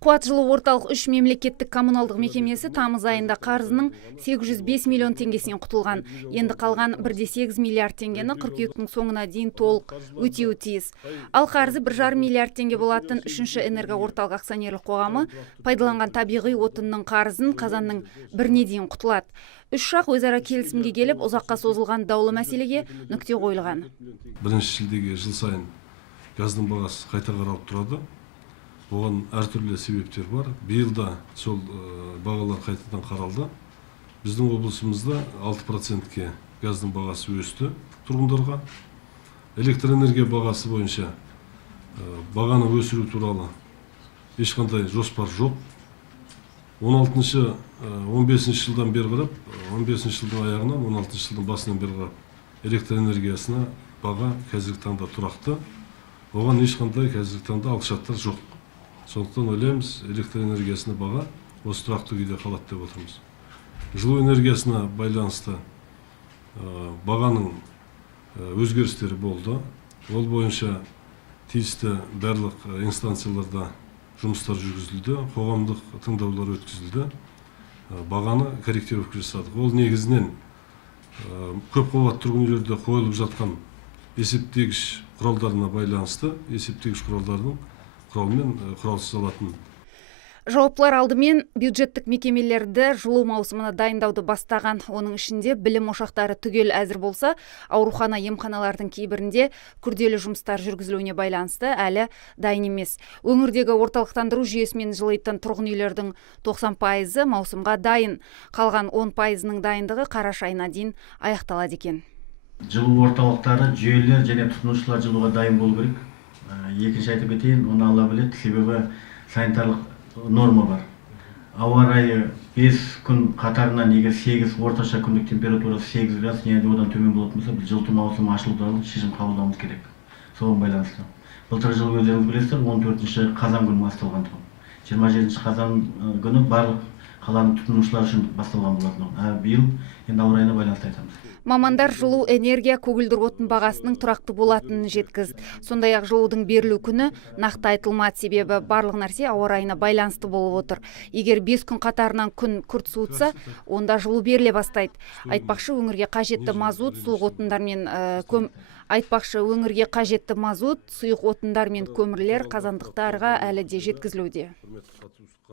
Қуат жылу орталық 3 мемлекеттік коммуналдық мекемесі тамыз айында қарызының 805 миллион теңгесінен құтылған. Енді қалған 1,8 миллиард теңгені қыркүйектің соңына дейін толық өтеуі тиіс. Ал қарызы 1,5 миллиард теңге болатын 3-ші энергоорталық акционерлік қоғамы пайдаланған табиғи отынның қарызын қазанның 1-не дейін құтылады. Үш жақ өзара келісімге келіп, ұзаққа созылған даулы мәселеге нүкте қойылған. 1 шілдеге жыл сайын газдың бағасы қайта қаралып тұрады. Оған әртүрлі себептер бар. Биыл да сол бағалар қайтадан қаралды. Біздің облысымызда 6%-ке газдың бағасы өсті тұрғындарға. Электроэнергия бағасы бойынша бағаны өсіру туралы ешқандай жоспар жоқ. 15 жылдан бері қарап, 15 жылдың аяғынан 16 жылдың басынан бері қарап электроэнергиясына баға қазіргі таңда тұрақты. Оған ешқандай қазіргі таңда алғышарттар жоқ. Сондықтан ойлаймыз, электроэнергиясына баға осы тұрақты күйде қалады деп отырмыз. Жылу энергиясына байланысты бағаның өзгерістері болды. Ол бойынша тиісті барлық инстанцияларда жұмыстар жүргізілді, қоғамдық тыңдаулар өткізілді. Бағаны корректировка жасадық. Ол негізінен көп қабатты тұрғын үйлерде қойылып жатқан есептегіш құралдарына байланысты, есептегіш құралдардың құралмен құралсыз алатын. Жауаптылар алдымен бюджеттік мекемелерді жылу маусымына дайындауды бастаған. Оның ішінде білім ошақтары түгел әзір болса, аурухана емханалардың кейбірінде күрделі жұмыстар жүргізілуіне байланысты әлі дайын емес. Өңірдегі орталықтандыру жүйесімен жылайтын тұрғын үйлердің 90% маусымға дайын. Қалған 10%-ның дайындығы қараша айына дейін аяқталады екен. Жылу орталықтары жүйелі және тұтынушылар жылуға дайын болу керек. Екінші айтып кетейін, оны ала біледі, себебі санитарлық норма бар. Ауа райы 5 күн қатарынан егер 8 орташа күндік температурасы 8 градус немесе одан төмен болатын болса, біз жылыту маусымы ашылу туралы шешім қабылдауымыз керек. Соған байланысты. Былтыр жылы өздеріңіз білесіздер, 14 қазан күні басталған тұғын. 27 қазан күні барлық қаланың тұтынушылары үшін басталған болатын. Биыл енді ауа райына байланысты айтамыз. Мамандар жылу энергия көгілдір отын бағасының тұрақты болатынын жеткізді. Сондай-ақ жылудың берілу күні нақты айтылмады, себебі барлық нәрсе ауа райына байланысты болып отыр. Егер 5 күн қатарынан күн күрт суытса, онда жылу беріле бастайды. Айтпақшы өңірге қажетті мазут, сұйық отындар мен көмірлер қазандықтарға әлі де жеткізілуде.